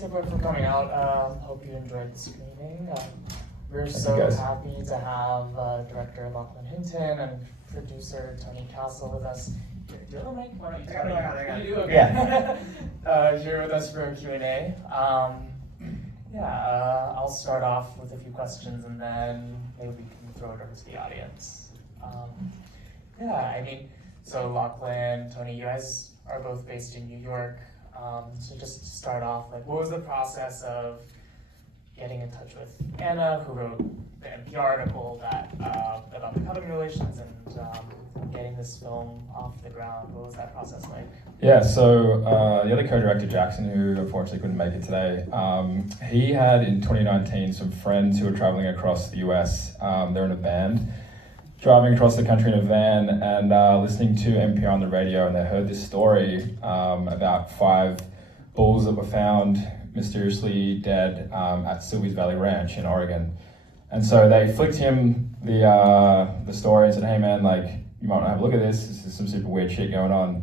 thanks everyone for coming out. Hope you enjoyed the screening. We're so happy to have director Lachlan Hinton and producer Tony Castle with us. Do you have a mic? Why don't you turn it on? You do? Okay. Yeah. Here with us for a Q&A. I'll start off with a few questions and then maybe we can throw it over to the audience. So Lachlan, Tony, you guys are both based in New York. So just to start off, like, what was the process of getting in touch with Anna, who wrote the NPR article that about the public relations and getting this film off the ground? What was that process like? Yeah, so the other co-director, Jackson, who unfortunately couldn't make it today, he had in 2019 some friends who were traveling across the US. They're in a band, driving across the country in a van and listening to NPR on the radio, and they heard this story about 5 bulls that were found mysteriously dead at Sylvie's Valley Ranch in Oregon. And so they flicked him the story and said, hey man, like, you might want to have a look at this. This is some super weird shit going on.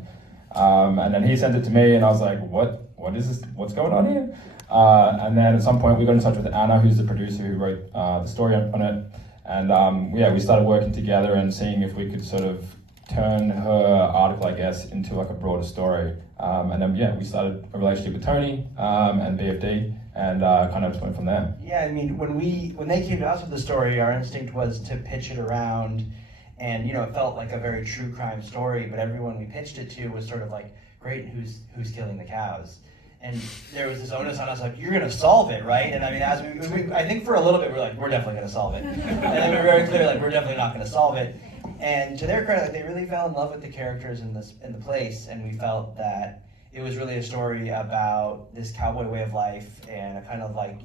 And then he sent it to me and I was like, what is this? What's going on here? And then at some point we got in touch with Anna, who's the producer who wrote the story on it. And we started working together and seeing if we could sort of turn her article, I guess, into like a broader story. And then we started a relationship with Tony and BFD, and kind of just went from there. Yeah, I mean, when they came to us with the story, our instinct was to pitch it around, and it felt like a very true crime story. But everyone we pitched it to was sort of like, great, who's killing the cows? And there was this onus on us, like, you're gonna solve it, right? And I mean, as we I think for a little bit we're like, we're definitely gonna solve it, and then we were very clear, like, we're definitely not gonna solve it. And to their credit, like, they really fell in love with the characters in the place, and we felt that it was really a story about this cowboy way of life and a kind of like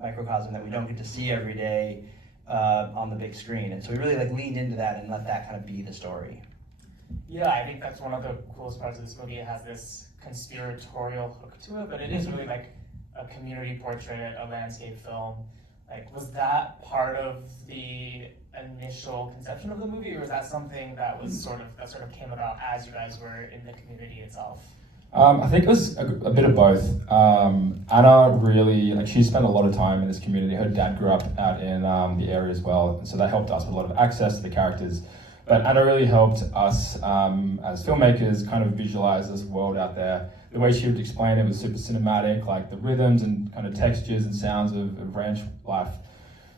microcosm that we don't get to see every day on the big screen. And so we really leaned into that and let that kind of be the story. Yeah, I think that's one of the coolest parts of this movie. It has this conspiratorial hook to it, but it is really like a community portrait, a landscape film. Like, was that part of the initial conception of the movie, or was that something that was sort of came about as you guys were in the community itself? I think it was a bit of both. Anna really, she spent a lot of time in this community. Her dad grew up out in the area as well, and so that helped us with a lot of access to the characters. But Anna really helped us as filmmakers kind of visualize this world out there. The way she would explain it was super cinematic, like the rhythms and kind of textures and sounds of ranch life.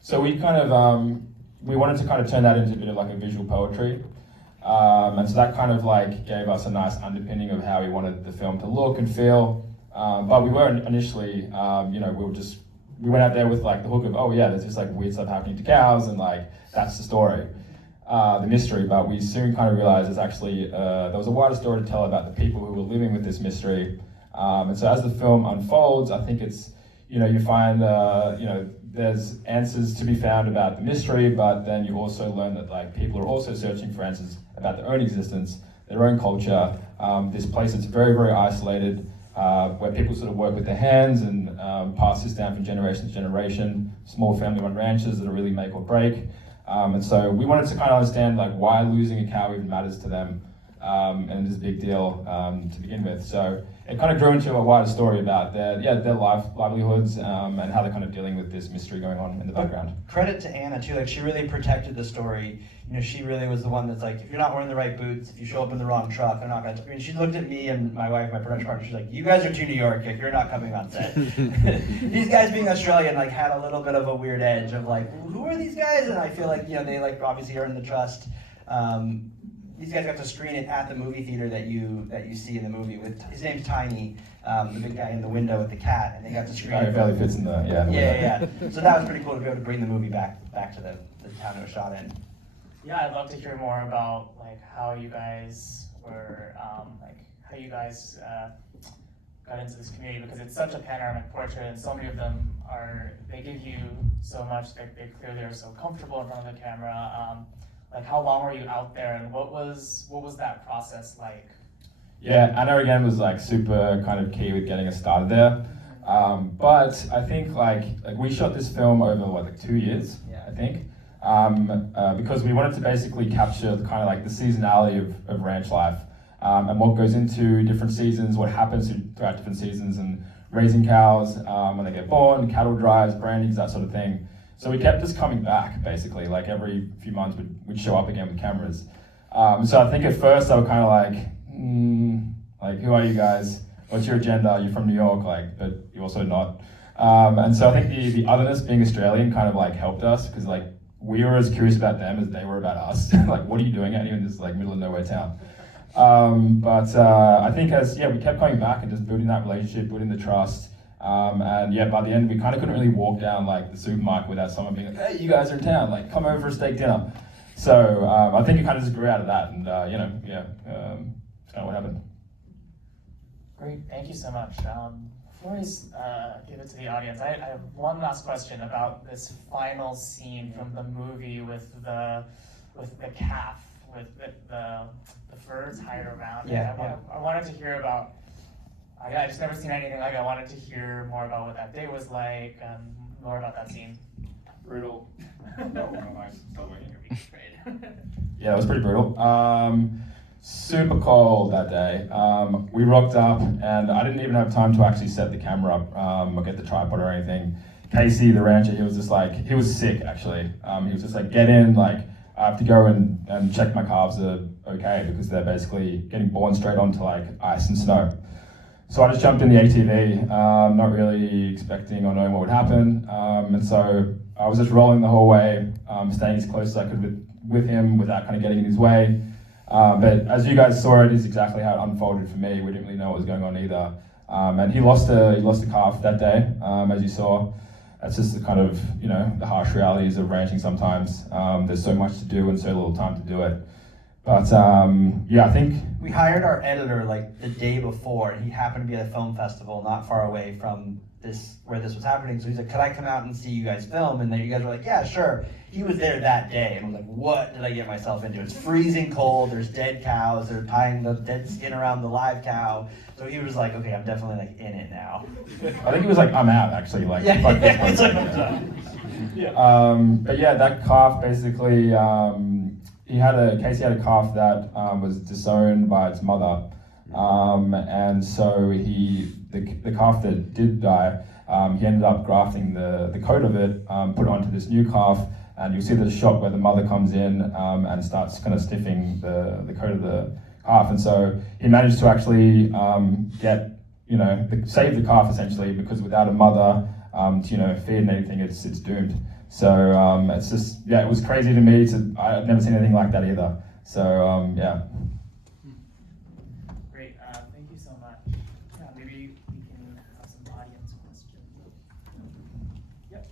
So we kind of, we wanted to kind of turn that into a bit of like a visual poetry. And so that kind of gave us a nice underpinning of how we wanted the film to look and feel. But we were initially, we went out there with the hook of, oh yeah, there's this weird stuff happening to cows, and that's the story. The mystery, but we soon kind of realized there's actually there was a wider story to tell about the people who were living with this mystery. And so as the film unfolds, I think it's you find there's answers to be found about the mystery, but then you also learn that people are also searching for answers about their own existence, their own culture. This place that's very, very isolated, where people sort of work with their hands and pass this down from generation to generation. Small family-run ranches that are really make or break. And so we wanted to kind of understand why losing a cow even matters to them, and it's a big deal to begin with. So it kind of grew into a wider story about their livelihoods and how they're kind of dealing with this mystery going on in the background. Credit to Anna too, she really protected the story. She really was the one that's if you're not wearing the right boots, if you show up in the wrong truck, I'm not gonna. I mean, she looked at me and my wife, my production partner. She's like, "You guys are too New York. You're not coming on set." These guys being Australian, had a little bit of a weird edge of who are these guys? And I feel they obviously earned the trust. These guys got to screen it at the movie theater that you see in the movie. With his name's Tiny, the big guy in the window with the cat, and they got to screen it. It barely fits in the yeah. So that was pretty cool to be able to bring the movie back to the town it was shot in. Yeah, I'd love to hear more about how you guys were how you guys got into this community, because it's such a panoramic portrait, and so many of them they give you so much. They clearly are so comfortable in front of the camera. How long were you out there, and what was that process like? Yeah, Anna again was super kind of key with getting us started there. But I think we shot this film over 2 years, I think. Because we wanted to basically capture the kind of the seasonality of ranch life, and what goes into different seasons, what happens throughout different seasons, and raising cows when they get born, cattle drives, brandings, that sort of thing. So we kept just coming back, basically, like every few months we'd show up again with cameras. So I think at first I was kind of like, who are you guys? What's your agenda? You're from New York, like, but you're also not. And so I think the otherness, being Australian, kind of like helped us, because like we were as curious about them as they were about us. Like, what are you doing out here in this like middle of nowhere town? But I think we kept coming back and just building that relationship, building the trust. And yeah, by the end, we kind of couldn't really walk down like the supermarket without someone being like, hey, you guys are in town, like come over for a steak dinner. So I think it kind of just grew out of that, and it's kind of what happened. Great, thank you so much. Before I give it to the audience, I have one last question about this final scene from the movie with the calf, with the fur tied around it. I wanted to hear about. I just never seen anything like it. I wanted to hear more about what that day was like, more about that scene. Brutal. Great. Yeah, it was pretty brutal. Super cold that day. We rocked up, and I didn't even have time to actually set the camera up or get the tripod or anything. Casey, the rancher, he was sick actually. He was just like, get in, like, I have to go and check my calves are okay, because they're basically getting born straight onto like ice and snow. So I just jumped in the ATV, not really expecting or knowing what would happen. And so I was just rolling the whole way, staying as close as I could with him without kind of getting in his way. But as you guys saw, it is exactly how it unfolded for me. We didn't really know what was going on either. And he lost a calf that day, as you saw. That's just the kind of, the harsh realities of ranching sometimes. There's so much to do and so little time to do it. But I think we hired our editor like the day before, and he happened to be at a film festival not far away from where this was happening. So he's like, could I come out and see you guys film? And then you guys were like, yeah, sure. He was there that day and was like, what did I get myself into? It's freezing cold, there's dead cows, they're tying the dead skin around the live cow. So he was like, okay, I'm definitely like in it now. I think he was like, I'm out actually, like, yeah. fuck this place. But yeah, that calf basically, Casey had a calf that was disowned by its mother. And so the calf that did die, he ended up grafting the coat of it, put it onto this new calf, and you'll see the shot where the mother comes in and starts kind of sniffing the coat of the calf. And so he managed to actually save the calf essentially, because without a mother to feed anything, it's doomed. So it's just, it was crazy to me. I've never seen anything like that either. So Great, thank you so much. Yeah, maybe we can have some audience questions. Yep.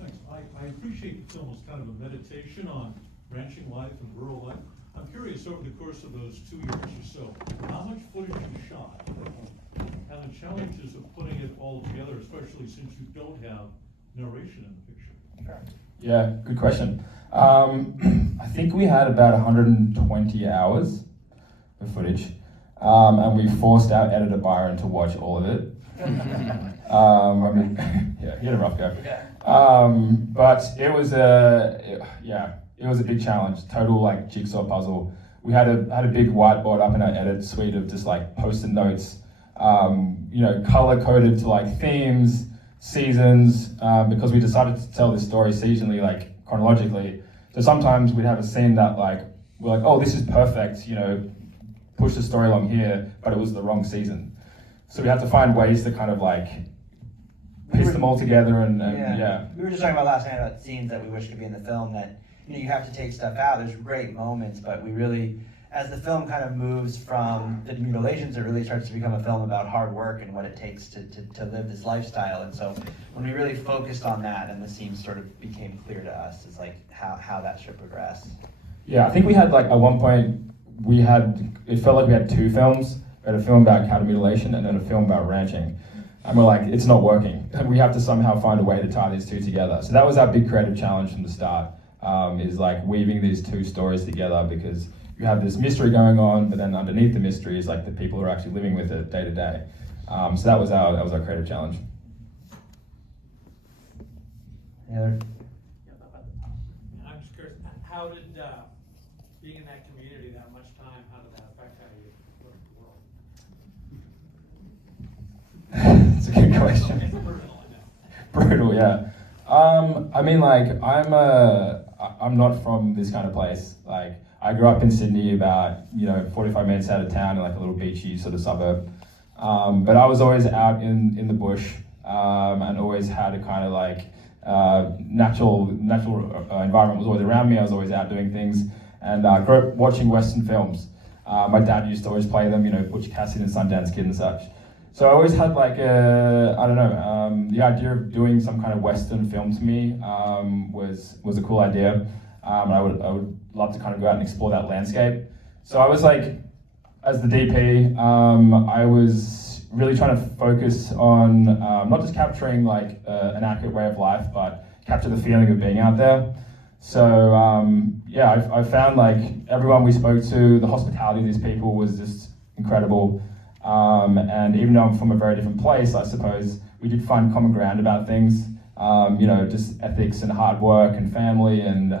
Thanks. I appreciate the film as kind of a meditation on ranching life and rural life. I'm curious, over the course of those 2 years or so, how much footage you shot, and the challenges of putting it all together, especially since you don't have narration in the picture. Sure. Yeah, good question. I think we had about 120 hours of footage, and we forced our editor Byron to watch all of it. He had a rough go. But it was a big challenge. Total like jigsaw puzzle. We had a big whiteboard up in our edit suite of just like post-it notes, color coded to like themes, seasons, because we decided to tell this story seasonally, like chronologically. So sometimes we'd have a scene that like we're like, oh, this is perfect, push the story along here, but it was the wrong season. So we had to find ways to kind of like piece them all together and We were just talking about last night about scenes that we wish could be in the film that you have to take stuff out. There's great moments, but we really, as the film kind of moves from the mutilations, it really starts to become a film about hard work and what it takes to live this lifestyle. And so when we really focused on that, and the scenes sort of became clear to us, is like how that should progress. Yeah, I think we had like at one point it felt like we had two films. We had a film about cattle mutilation and then a film about ranching. And we're like, it's not working. We have to somehow find a way to tie these two together. So that was our big creative challenge from the start, is like weaving these two stories together, because you have this mystery going on, but then underneath the mystery is like the people who are actually living with it day to day. So that was our creative challenge. Yeah. I'm just curious, how did being in that community that much time, how did that affect how you look at the world? It's a good question. It's brutal, I know. Brutal, yeah. I mean, like, I'm not from this kind of place. Like, I grew up in Sydney, about 45 minutes out of town, in like a little beachy sort of suburb. But I was always out in the bush, and always had a kind of like natural environment was always around me. I was always out doing things, and grew up watching Western films. My dad used to always play them, Butch Cassidy and Sundance Kid and such. So I always had like the idea of doing some kind of Western film to me was a cool idea. I would love to kind of go out and explore that landscape. So I was like, as the DP, I was really trying to focus on not just capturing like an accurate way of life, but capture the feeling of being out there. So I found like everyone we spoke to, the hospitality of these people was just incredible. And even though I'm from a very different place, I suppose we did find common ground about things, just ethics and hard work and family and,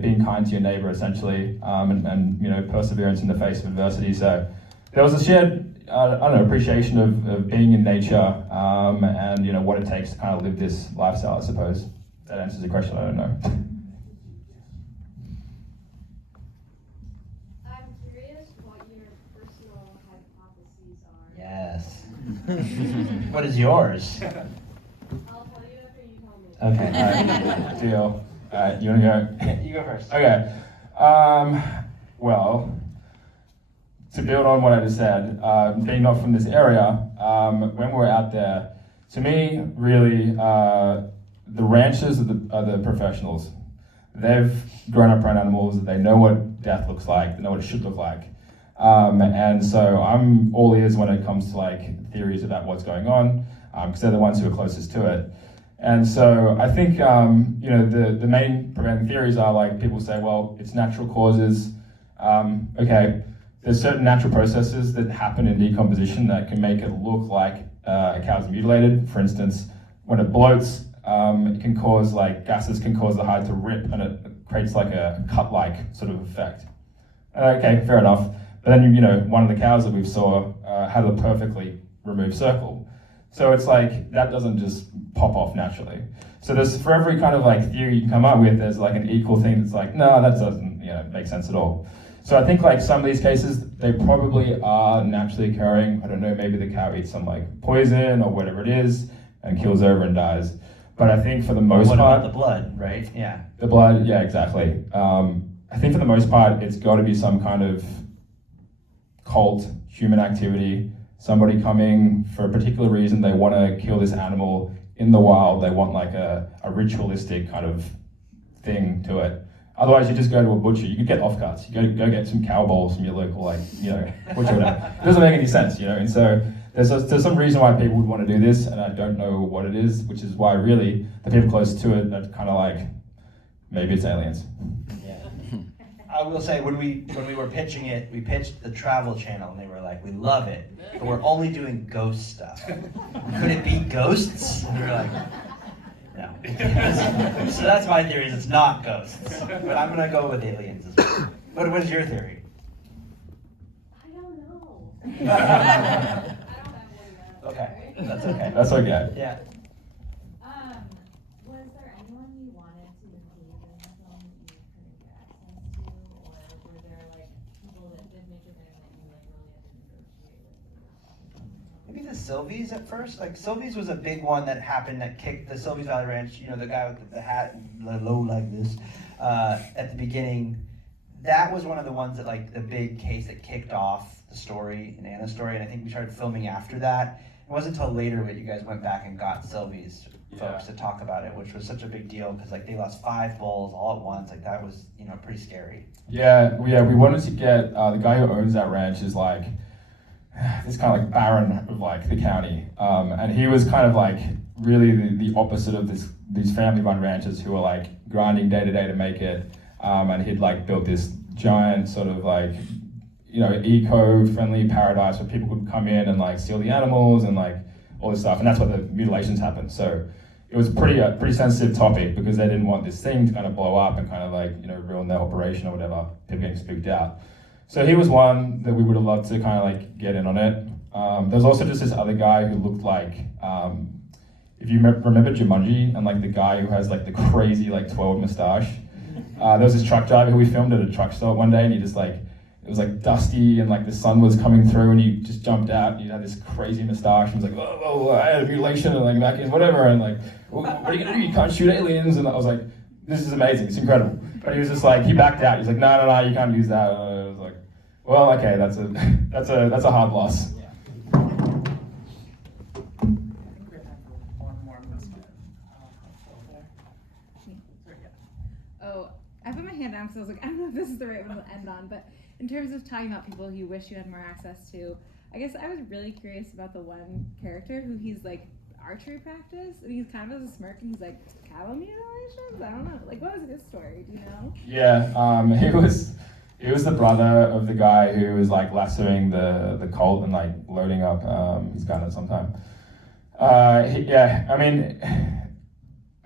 being kind to your neighbor essentially, and perseverance in the face of adversity. So there was a shared, appreciation of being in nature, and what it takes to kind of live this lifestyle, I suppose. If that answers the question, I don't know. I'm curious what your personal hypotheses are. Yes. What is yours? I'll tell you after you tell me. Okay. All right. Deal. You want to go? You go first. Okay. Well, to build on what I just said, being not from this area, when we're out there, to me, really, the ranchers are the professionals. They've grown up around animals. They know what death looks like. They know what it should look like. And so I'm all ears when it comes to like theories about what's going on, because they're the ones who are closest to it. And so I think, the main prevailing theories are like people say, well, it's natural causes. Okay, there's certain natural processes that happen in decomposition that can make it look like a cow's mutilated. For instance, when it bloats, it can cause gases can cause the hide to rip, and it creates like a cut-like sort of effect. Okay, fair enough. But then, one of the cows that we saw had a perfectly removed circle. So it's like, that doesn't just pop off naturally. So there's, for every kind of like theory you can come up with, there's like an equal thing that's like, no, that doesn't make sense at all. So I think like some of these cases, they probably are naturally occurring. I don't know, maybe the cow eats some like poison or whatever it is and kills over and dies. But I think for the most What part, about the blood, right? Yeah. the blood, yeah, exactly. I think for the most part, it's got to be some kind of cult, human activity, somebody coming for a particular reason. They want to kill this animal in the wild. They want like a ritualistic kind of thing to it. Otherwise, you just go to a butcher. You could get offcuts. You go get some cow balls from your local butcher. Whatever. It doesn't make any sense, And so there's some reason why people would want to do this, and I don't know what it is, which is why really the people close to it are kind of like, maybe it's aliens. Yeah. I will say, when we were pitching it, we pitched the Travel Channel, and they were like, we love it, but we're only doing ghost stuff. Could it be ghosts? And we were like, no. So that's my theory, is it's not ghosts. But I'm going to go with aliens as well. What is your theory? I don't know. Okay, I don't have one yet. that's okay. That's okay. Yeah. Was there anyone you wanted to include in the film that you couldn't get access to, or were there like people that did make it in that you like really had to negotiate with? Maybe the Sylvies at first. Like Sylvies was a big one that happened that kicked the Sylvies Valley Ranch. The guy with the hat low like this at the beginning. That was one of the ones that like the big case that kicked off the story, and Anna's story. And I think we started filming after that. It wasn't until later that you guys went back and got Sylvie's folks to talk about it, which was such a big deal because like they lost 5 bulls all at once. Like that was pretty scary. Yeah. We wanted to get the guy who owns that ranch is like this kind of like baron of like the county, and he was kind of like really the opposite of these family-run ranches who are like grinding day to day to make it, and he'd like built this giant sort of like eco-friendly paradise where people could come in and like steal the animals and like all this stuff, and that's where the mutilations happened. So it was pretty sensitive topic because they didn't want this thing to kind of blow up and kind of like ruin their operation or whatever, people getting spooked out. So he was one that we would have loved to kind of like get in on it. There was also just this other guy who looked like, if you remember Jumanji, and like the guy who has like the crazy like twirled mustache. There was this truck driver who we filmed at a truck stop one day, and he just like, it was like dusty and like the sun was coming through, and he just jumped out and he had this crazy mustache and was like, oh, I had a mutilation and like back in whatever, and like, what are you gonna do? You can't shoot aliens. And I was like, this is amazing, it's incredible. But he was just like, he backed out. He's like, no, you can't use that. I was like, well, okay, that's a hard loss. I think we have time for one more question. Sorry, yeah. Oh, I put my hand down because I was like, I don't know if this is the right one to end on, but in terms of talking about people you wish you had more access to, I guess I was really curious about the one character who he's like archery practice, and he's kind of has a smirk, and he's like, cattle mutilations? I don't know. Like, what was his story? Do you know? Yeah, he was the brother of the guy who was like lassoing the colt and like loading up his gun at some time. Yeah, I mean,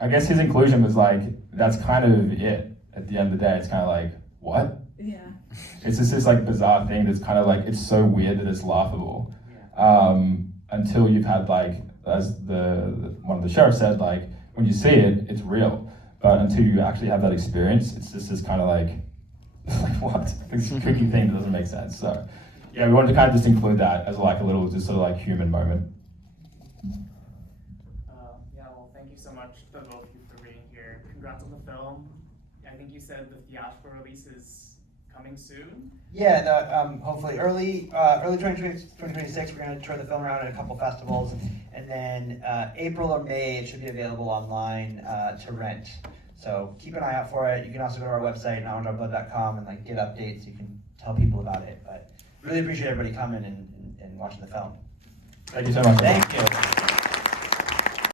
I guess his inclusion was like, that's kind of it. At the end of the day, it's kind of like, what? Yeah. It's just this like bizarre thing that's kind of like, it's so weird that it's laughable. Until you've had like, as the one of the sheriffs said, like, when you see it, it's real. But until you actually have that experience, it's just this kind of like what? This cookie thing that doesn't make sense. So yeah, we wanted to kind of just include that as like a little just sort of like human moment. Yeah, well, thank you so much to both of you for being here. Congrats on the film. I think you said the theatrical release is coming soon. Yeah, hopefully early 2026, we're going to tour the film around at a couple festivals, and then April or May it should be available online to rent. So keep an eye out for it. You can also go to our website, nowandrawblood.com, and like get updates. You can tell people about it. But really appreciate everybody coming and watching the film. Thank you so much. Thank you.